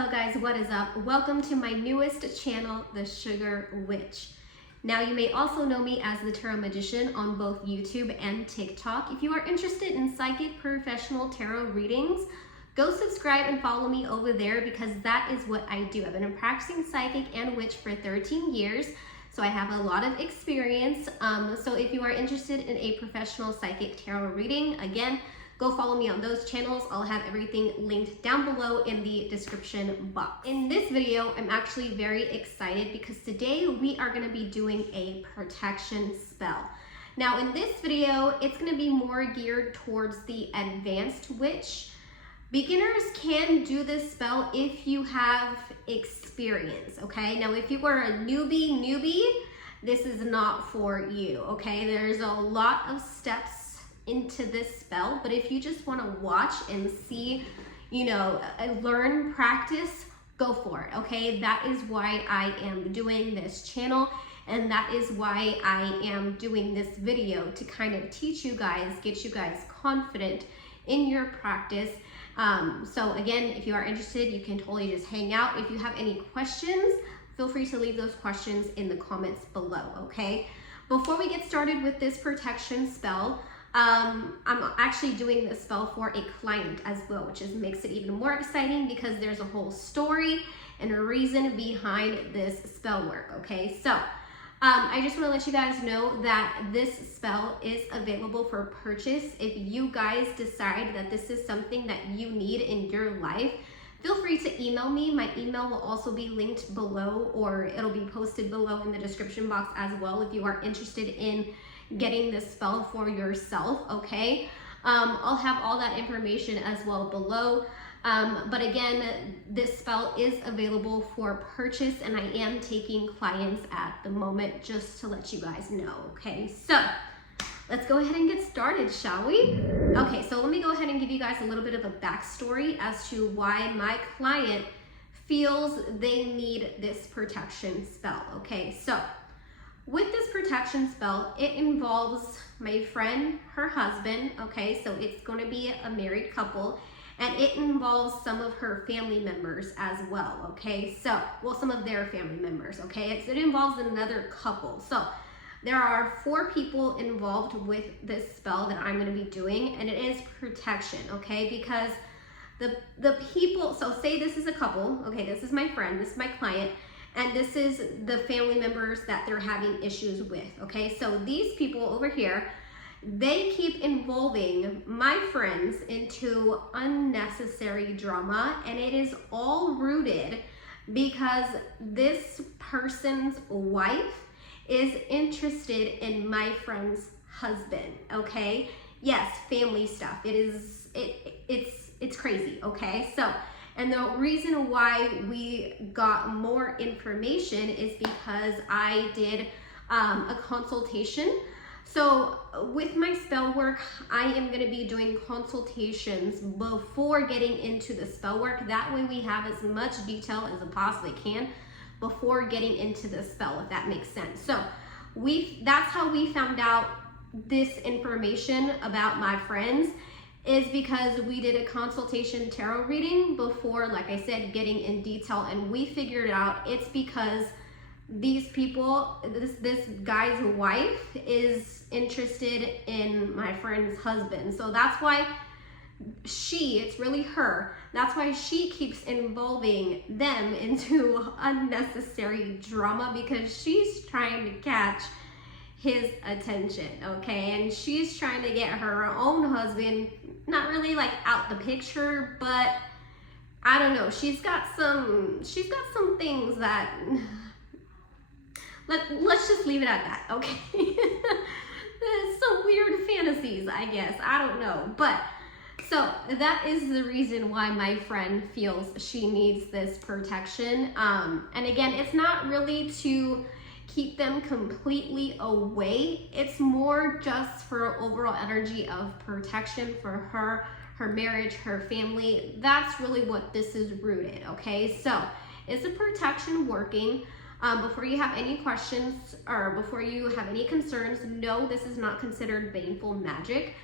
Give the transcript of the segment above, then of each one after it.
Hello guys, what is up? Welcome to my newest channel, The Sugar Witch. Now you may also know me as the Tarot Magician on both YouTube and TikTok. If you are interested in psychic professional tarot readings, go subscribe and follow me over there because that is what I do. I've been a practicing psychic and witch for 13 years, so I have a lot of experience. So if you are interested in a professional psychic tarot reading, again, go follow me on those channels. I'll have everything linked down below in the description box. In this video, I'm actually very excited because today we are going to be doing a protection spell. Now in this video, it's going to be more geared towards the advanced witch. Beginners can do this spell if you have experience, okay? Now if you are a newbie, this is not for you, okay? There's a lot of steps into this spell, but if you just want to watch and see, learn, practice, go for it, okay? That is why I am doing this channel, and that is why I am doing this video, to kind of teach you guys, get you guys confident in your practice. So again, if you are interested, you can totally just hang out. If you have any questions, feel free to leave those questions in the comments below, okay? Before we get started with this protection spell, I'm actually doing this spell for a client as well, which makes it even more exciting because there's a whole story and a reason behind this spell work, okay? So I just want to let you guys know that this spell is available for purchase. If you guys decide that this is something that you need in your life, feel free to email me. My email will also be linked below, or it'll be posted below in the description box as well if you are interested in getting this spell for yourself, okay? I'll have all that information as well below. But again, this spell is available for purchase, and I am taking clients at the moment, just to let you guys know, okay? So let's go ahead and get started, shall we? Okay, so let me go ahead and give you guys a little bit of a backstory as to why my client feels they need this protection spell, okay? So with this protection spell, it involves my friend, her husband, okay? So it's going to be a married couple, and it involves some of her family members as well, okay? So, well, some of their family members, okay? It involves another couple. So there are 4 people involved with this spell that I'm going to be doing, and it is protection, okay? Because the people, so say this is a couple, okay? This is my friend, this is my client, and this is the family members that they're having issues with, okay? So these people over here, they keep involving my friends into unnecessary drama, and it is all rooted because this person's wife is interested in my friend's husband, okay? Yes, family stuff. It's crazy, okay? So, and the reason why we got more information is because I did a consultation. So with my spell work, I am going to be doing consultations before getting into the spell work. That way we have as much detail as I possibly can before getting into the spell, if that makes sense. So that's how we found out this information about my friends, is because we did a consultation tarot reading before, like I said, getting in detail, and we figured out it's because these people, this guy's wife is interested in my friend's husband. So that's why it's really her, that's why she keeps involving them into unnecessary drama, because she's trying to catch his attention, okay? And she's trying to get her own husband, not really like out the picture, but I don't know, she's got some things that let's just leave it at that, okay? Some weird fantasies, I guess, I don't know. But so that is the reason why my friend feels she needs this protection. And again, it's not really to keep them completely away. It's more just for overall energy of protection for her marriage, her family. That's really what this is rooted, okay? So is the protection working? Before you have any questions or before you have any concerns, no, this is not considered baneful magic.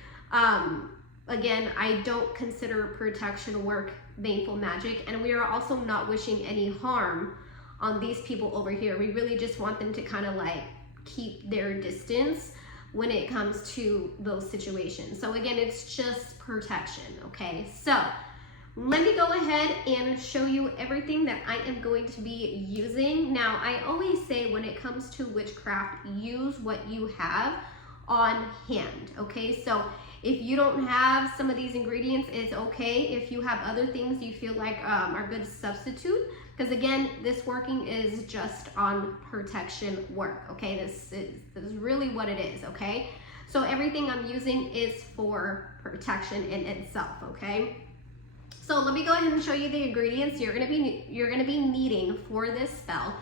Again, I don't consider protection work baneful magic, and we are also not wishing any harm on these people over here. We really just want them to kind of like keep their distance when it comes to those situations. So again, it's just protection, okay? So let me go ahead and show you everything that I am going to be using. Now, I always say when it comes to witchcraft, use what you have on hand, okay? So if you don't have some of these ingredients, it's okay. If you have other things you feel like are good substitute, because again, this working is just on protection work, okay? This is really what it is, okay? So everything I'm using is for protection in itself, okay? So let me go ahead and show you the ingredients you're gonna be needing for this spell,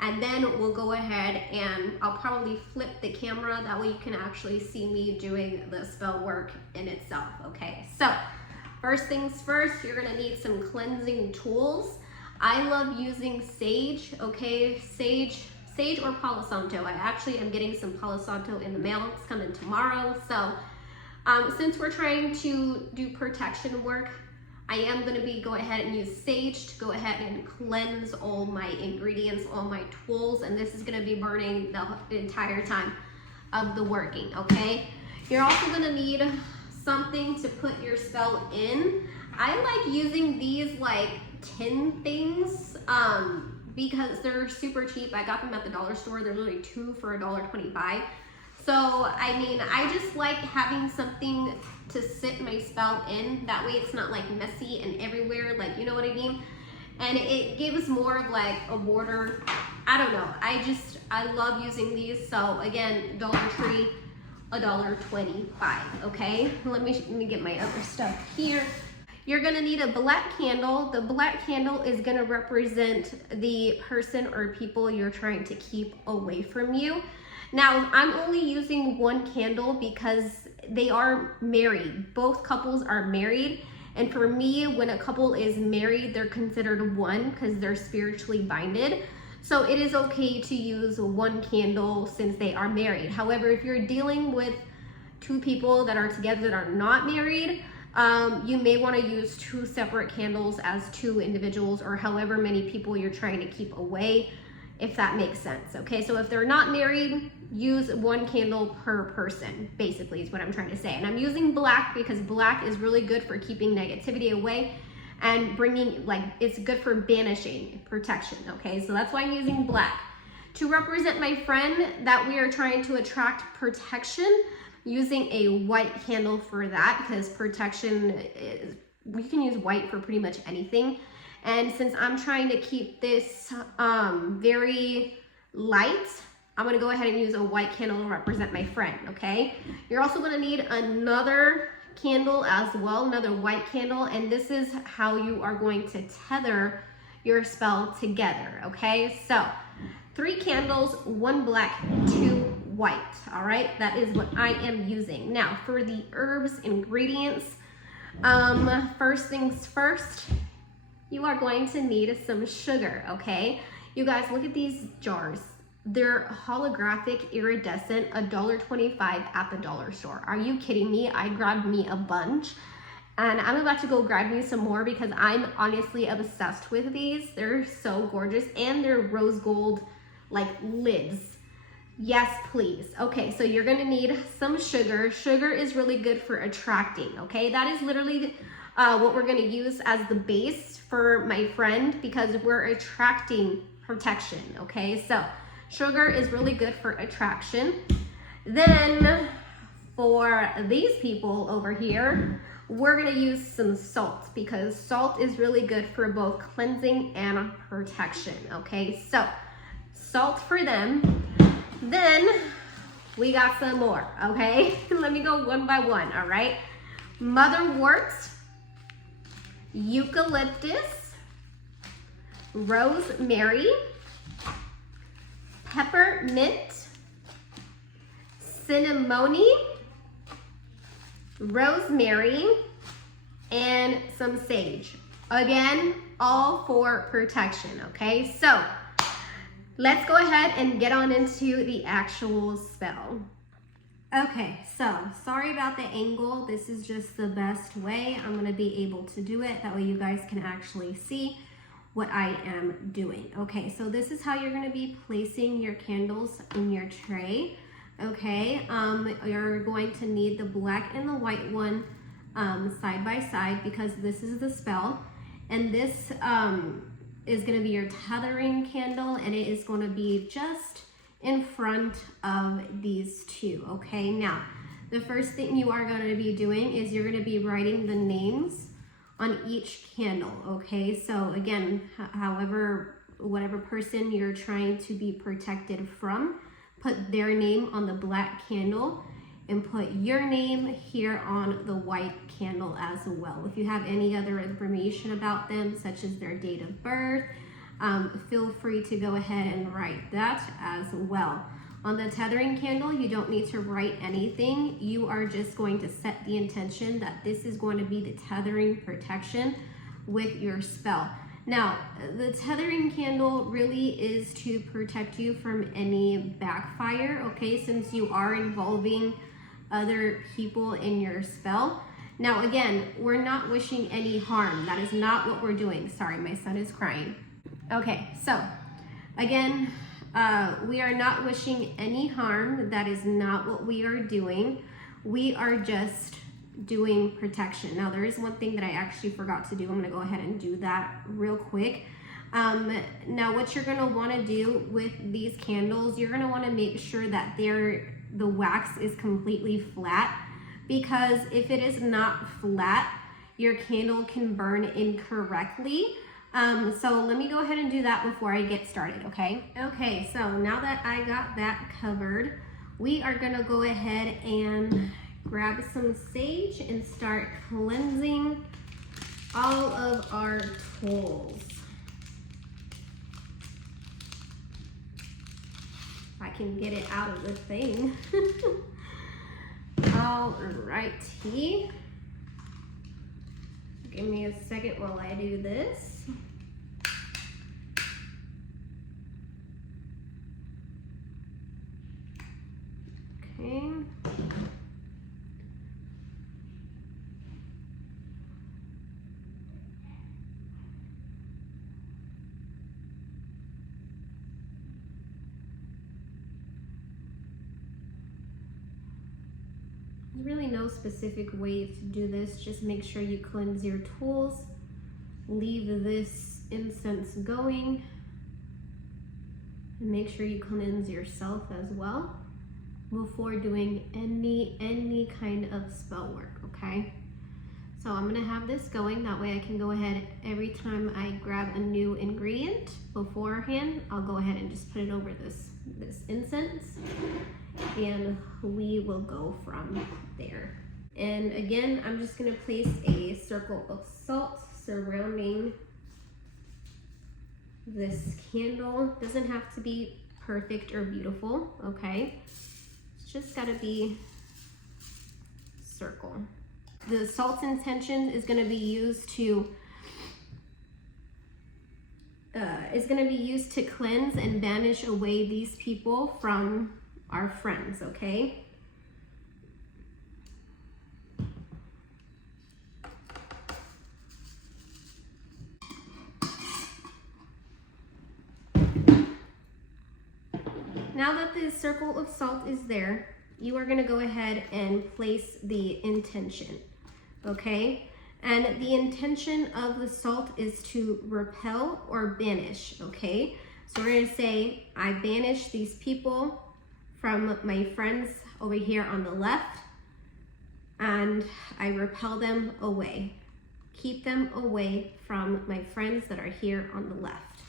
and then we'll go ahead and I'll probably flip the camera, that way you can actually see me doing the spell work in itself, okay? So first things first, you're gonna need some cleansing tools. I love using sage, okay? Sage or Palo Santo. I actually am getting some Palo Santo in the mail. It's coming tomorrow. So since we're trying to do protection work, I am going to go ahead and use sage to go ahead and cleanse all my ingredients, all my tools, and this is going to be burning the entire time of the working, okay? You're also going to need something to put your spell in. I like using these like tin things because they're super cheap. I got them at the dollar store. They're literally 2 for $1.25. So, I mean, I just like having something to sit my spell in. That way it's not like messy and everywhere, like, you know what I mean? And it gives more of like a border. I don't know. I love using these. So again, Dollar Tree, $1.25, okay? Let me get my other stuff here. You're gonna need a black candle. The black candle is gonna represent the person or people you're trying to keep away from you. Now, I'm only using one candle because they are married. Both couples are married. And for me, when a couple is married, they're considered one because they're spiritually binded. So it is okay to use one candle since they are married. However, if you're dealing with two people that are together that are not married, you may want to use 2 separate candles as 2 individuals, or however many people you're trying to keep away, if that makes sense, okay? So if they're not married, use 1 candle per person, basically is what I'm trying to say. And I'm using black because black is really good for keeping negativity away and bringing, like, it's good for banishing protection, okay? So that's why I'm using black. To represent my friend that we are trying to attract protection, using a white candle for that, because protection is, we can use white for pretty much anything. And since I'm trying to keep this very light, I'm gonna go ahead and use a white candle to represent my friend, okay? You're also gonna need another candle as well, another white candle, and this is how you are going to tether your spell together, okay? So 3 candles, 1 black, 2 white, all right? That is what I am using. Now for the herbs, ingredients, first things first, you are going to need some sugar, okay? You guys, look at these jars. They're holographic, iridescent, $1.25 at the dollar store. Are you kidding me? I grabbed me a bunch, and I'm about to go grab me some more because I'm honestly obsessed with these. They're so gorgeous, and they're rose gold, like, lids. Yes, please. Okay, so you're gonna need some sugar. Sugar is really good for attracting, okay? That is literally what we're gonna use as the base for my friend because we're attracting protection, okay? So sugar is really good for attraction. Then for these people over here, we're gonna use some salt because salt is really good for both cleansing and protection, okay? So salt for them. Then we got some more, okay? Let me go one by one, all right? Motherwort, eucalyptus, rosemary, peppermint, cinnamony, rosemary, and some sage. Again, all for protection, okay? So let's go ahead and get on into the actual spell. Okay, so sorry about the angle. This is just the best way I'm gonna be able to do it. That way you guys can actually see what I am doing. Okay, so this is how you're gonna be placing your candles in your tray. Okay, you're going to need the black and the white one side by side because this is the spell. And this is gonna be your tethering candle, and it is gonna be just in front of these two. Okay, now the first thing you are going to be doing is you're going to be writing the names on each candle. Okay, so again, whatever person you're trying to be protected from, put their name on the black candle and put your name here on the white candle as well. If you have any other information about them, such as their date of birth, feel free to go ahead and write that as well. On the tethering candle, you don't need to write anything. You are just going to set the intention that this is going to be the tethering protection with your spell. Now, the tethering candle really is to protect you from any backfire, okay, since you are involving other people in your spell. Now, again, we're not wishing any harm. That is not what we're doing. Sorry, my son is crying. Okay, so again, we are not wishing any harm. That is not what we are doing. We are just doing protection. Now, there is one thing that I actually forgot to do. I'm going to go ahead and do that real quick. Now, what you're going to want to do with these candles, you're going to want to make sure that the wax is completely flat, because if it is not flat, your candle can burn incorrectly. So let me go ahead and do that before I get started, okay? Okay, so now that I got that covered, we are gonna go ahead and grab some sage and start cleansing all of our tools. If I can get it out of the thing. All righty. Give me a second while I do this. Okay. There's really no specific way to do this. Just make sure you cleanse your tools. Leave this incense going. And make sure you cleanse yourself as well before doing any kind of spell work, okay? So I'm gonna have this going, that way I can go ahead every time I grab a new ingredient beforehand, I'll go ahead and just put it over this incense, and we will go from there. And again, I'm just gonna place a circle of salt surrounding this candle. Doesn't have to be perfect or beautiful, okay? It's just gotta be circle. The salt's intention is gonna be used to cleanse and banish away these people from our friends, okay? Now that the circle of salt is there, you are gonna go ahead and place the intention, okay? And the intention of the salt is to repel or banish, okay? So we're gonna say, I banish these people from my friends over here on the left, and I repel them away. Keep them away from my friends that are here on the left.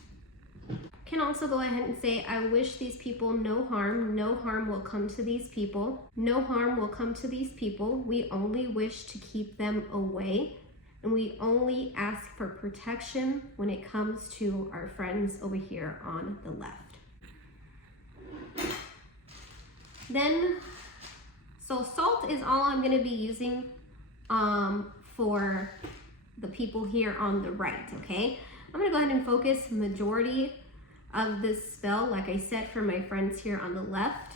Can also go ahead and say, I wish these people no harm. No harm will come to these people. No harm will come to these people. We only wish to keep them away, and we only ask for protection when it comes to our friends over here on the left. Then, so salt is all I'm gonna be using for the people here on the right, okay? I'm gonna go ahead and focus the majority of this spell, like I said, for my friends here on the left.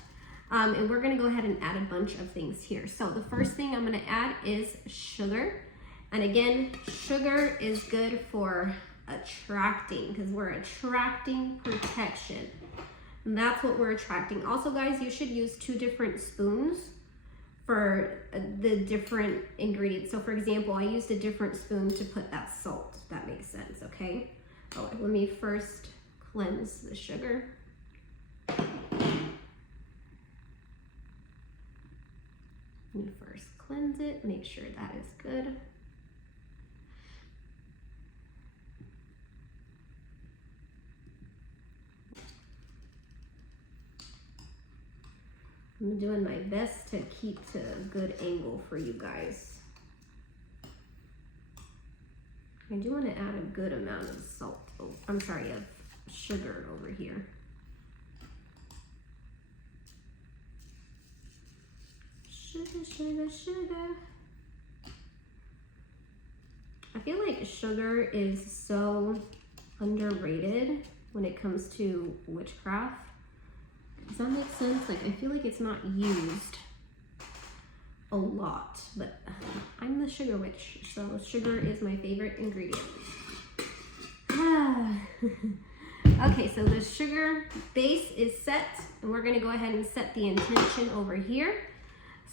And we're gonna go ahead and add a bunch of things here. So the first thing I'm gonna add is sugar. And again, sugar is good for attracting, because we're attracting protection. And that's what we're attracting. Also, guys, you should use 2 different spoons for the different ingredients. So for example, I used a different spoon to put that salt, if that makes sense, okay? Oh, let me first cleanse the sugar. Let me first cleanse it, make sure that is good. I'm doing my best to keep to a good angle for you guys. I do want to add a good amount of salt. Oh, I'm sorry, of sugar over here. Sugar, sugar, sugar. I feel like sugar is so underrated when it comes to witchcraft. Does that make sense? Like, I feel like it's not used a lot, but I'm the sugar witch, so sugar is my favorite ingredient. Okay, so the sugar base is set, and we're gonna go ahead and set the intention over here.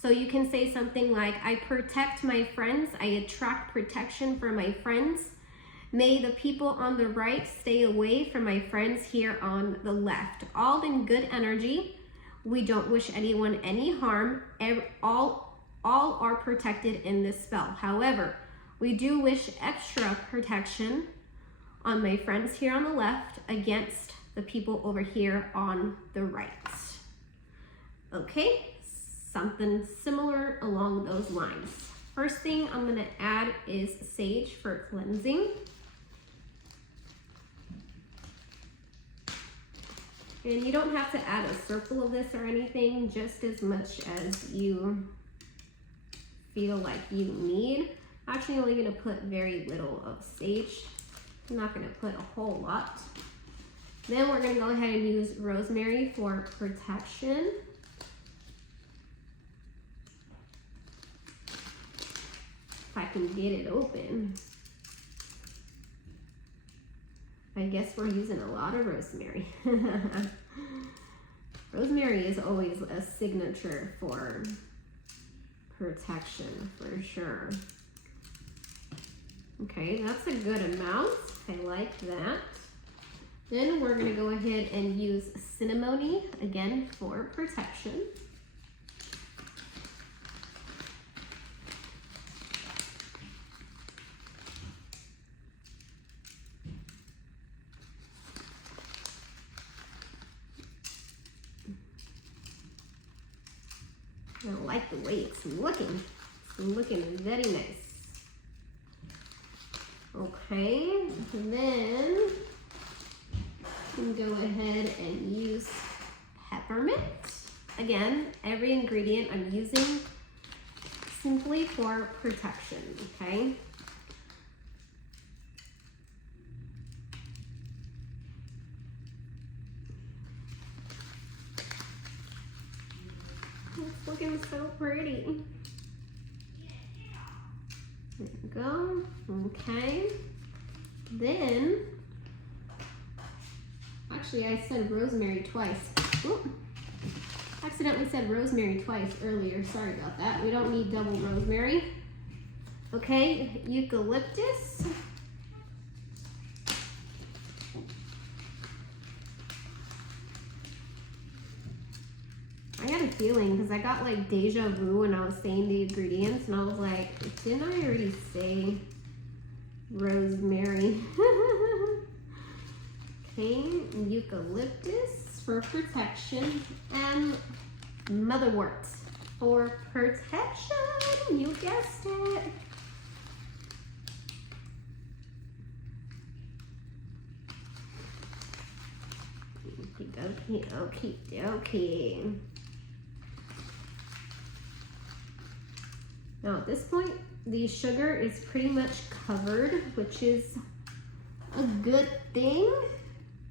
So you can say something like, I protect my friends, I attract protection for my friends. May the people on the right stay away from my friends here on the left. All in good energy. We don't wish anyone any harm. All are protected in this spell. However, we do wish extra protection on my friends here on the left against the people over here on the right. Okay, something similar along those lines. First thing I'm gonna add is sage for cleansing. And you don't have to add a circle of this or anything, just as much as you feel like you need. I'm actually only gonna put very little of sage. I'm not gonna put a whole lot. Then we're gonna go ahead and use rosemary for protection. If I can get it open. I guess we're using a lot of rosemary. Rosemary is always a signature for protection, for sure. Okay, that's a good amount. I like that. Then we're gonna go ahead and use cinnamon, again, for protection. I like the way it's looking. It's looking very nice. Okay, then you can go ahead and use peppermint. Again, every ingredient I'm using simply for protection, okay? It's looking so pretty. There we go. Okay. Then, actually I said rosemary twice. Oop. Accidentally said rosemary twice earlier. Sorry about that. We don't need double rosemary. Okay, eucalyptus. I had a feeling because I got like deja vu when I was saying the ingredients, and I was like, didn't I already say rosemary? Okay, eucalyptus for protection, and motherwort for protection. You guessed it. Okay. Now at this point, the sugar is pretty much covered, which is a good thing,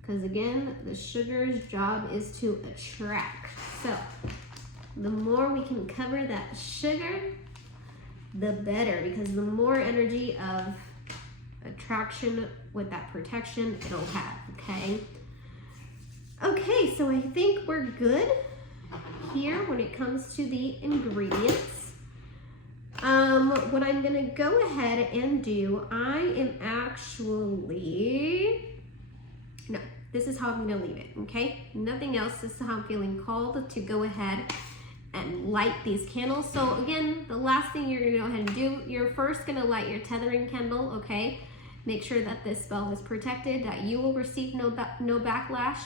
because again, the sugar's job is to attract. So The more we can cover that sugar, the better, because the more energy of attraction with that protection it'll have, okay? Okay, so I think we're good here when it comes to the ingredients. What I'm gonna go ahead and do, I am actually, no, this is how I'm gonna leave it, okay? Nothing else. This is how I'm feeling called to go ahead and light these candles. So again, the last thing you're gonna go ahead and do, you're first gonna light your tethering candle, okay? Make sure that this spell is protected, that you will receive no backlash,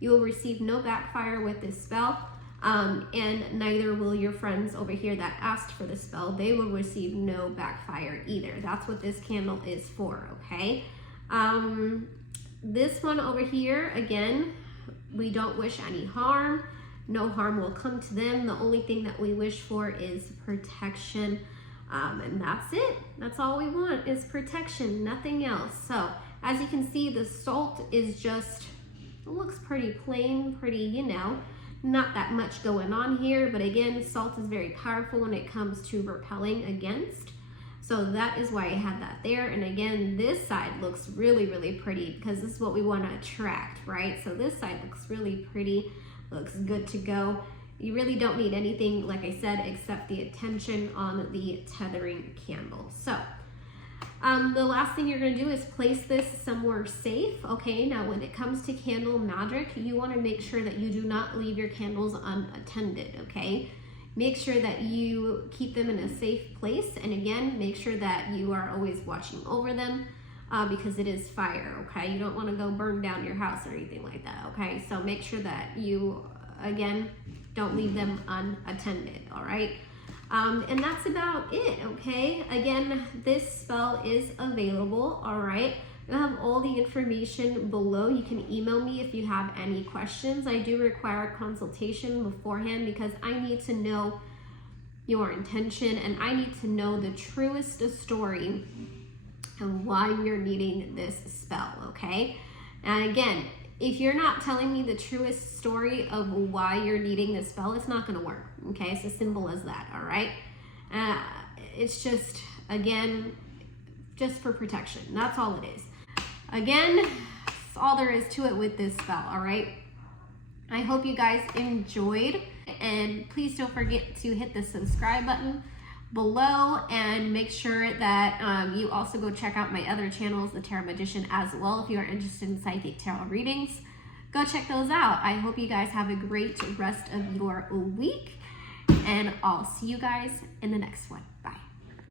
you will receive no backfire with this spell, and neither will your friends over here that asked for the spell. They will receive no backfire either. That's what this candle is for, okay? This one over here, again, we don't wish any harm. No harm will come to them. The only thing that we wish for is protection, and that's it. That's all we want is protection, nothing else. So as you can see, the salt is just, it looks pretty plain, pretty, you know, not that much going on here. But again, salt is very powerful when it comes to repelling against. So that is why I had that there. And again, this side looks really, really pretty because this is what we want to attract, right? So this side looks really pretty. Looks good to go. You really don't need anything, like I said, except the attention on the tethering candle. So the last thing you're going to do is place this somewhere safe. Okay, now when it comes to candle magic, you want to make sure that you do not leave your candles unattended. Okay, make sure that you keep them in a safe place, and again, make sure that you are always watching over them. Because it is fire, okay? You don't want to go burn down your house or anything like that, okay? So make sure that you, again, don't leave them unattended, all right? And that's about it, okay? Again, this spell is available, all right? I have all the information below. You can email me if you have any questions. I do require a consultation beforehand because I need to know your intention and I need to know the truest story and why you're needing this spell, okay? And again, if you're not telling me the truest story of why you're needing this spell, it's not gonna work, okay? It's as simple as that, all right? It's just, again, just for protection. That's all it is. Again, that's all there is to it with this spell, all right? I hope you guys enjoyed, and please don't forget to hit the subscribe button below, and make sure that you also go check out my other channels, The Tarot Magician, as well. If you are interested in psychic tarot readings, go check those out. I hope you guys have a great rest of your week, and I'll see you guys in the next one. Bye.